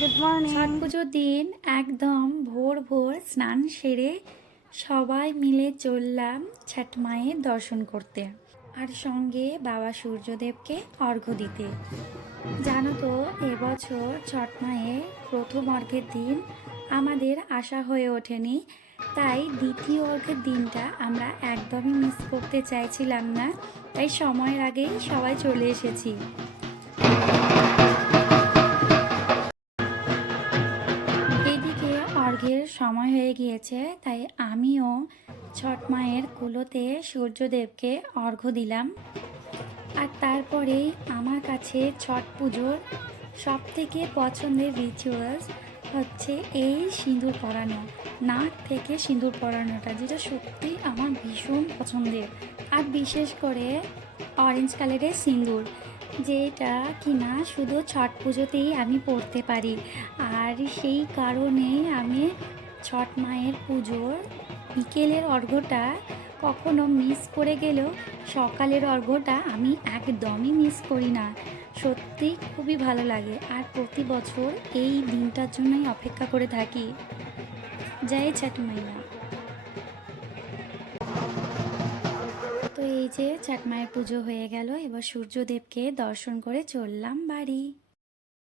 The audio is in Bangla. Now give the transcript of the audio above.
Good morning. ছট পুজোর দিন একদম ভোর ভোর স্নান সেরে সবাই মিলে চললাম ছট মায়ের দর্শন করতে, আর সঙ্গে বাবা সূর্যদেবকে অর্ঘ্য দিতে। জানো তো, এবছর ছট মায়ের প্রথম অর্ঘ্যের দিন আমাদের আসা হয়ে ওঠেনি, তাই দ্বিতীয় অর্ঘ্যের দিনটা আমরা একদমই মিস করতে চাইছিলাম না, তাই সময়ের আগেই সবাই চলে এসেছি। এইদিকে অর্ঘ্যের সময় হয়ে গিয়েছে, তাই আমিও ছট মায়ের কুলোতে সূর্যদেবকে অর্ঘ্য দিলাম। আর তারপরেই আমার কাছে ছট পুজোর সব থেকে পছন্দের রিচুয়ালস হচ্ছে এই সিঁদুর পরানো, নাক থেকে সিঁদুর পরানোটা, যেটা সত্যি আমার ভীষণ পছন্দের। আর বিশেষ করে অরেঞ্জ কালারের সিঁদুর, যেটা কিনা শুধু ছট পুজোতেই আমি পরতে পারি। আর সেই কারণেই আমি ছট মায়ের পুজোর বিকেলের অর্ঘ্যটা কখনো মিস করে গেলেও সকালের অর্ঘ্যটা আমি একদমই মিস করি না। সত্যি খুবই ভালো লাগে, আর প্রতি বছর এই দিনটার জন্যই অপেক্ষা করে থাকি। জয় ছট মাইয়া। তো এই যে ছট মায়ের পুজো হয়ে গেল, এবার সূর্যদেবকে দর্শন করে চললাম বাড়ি।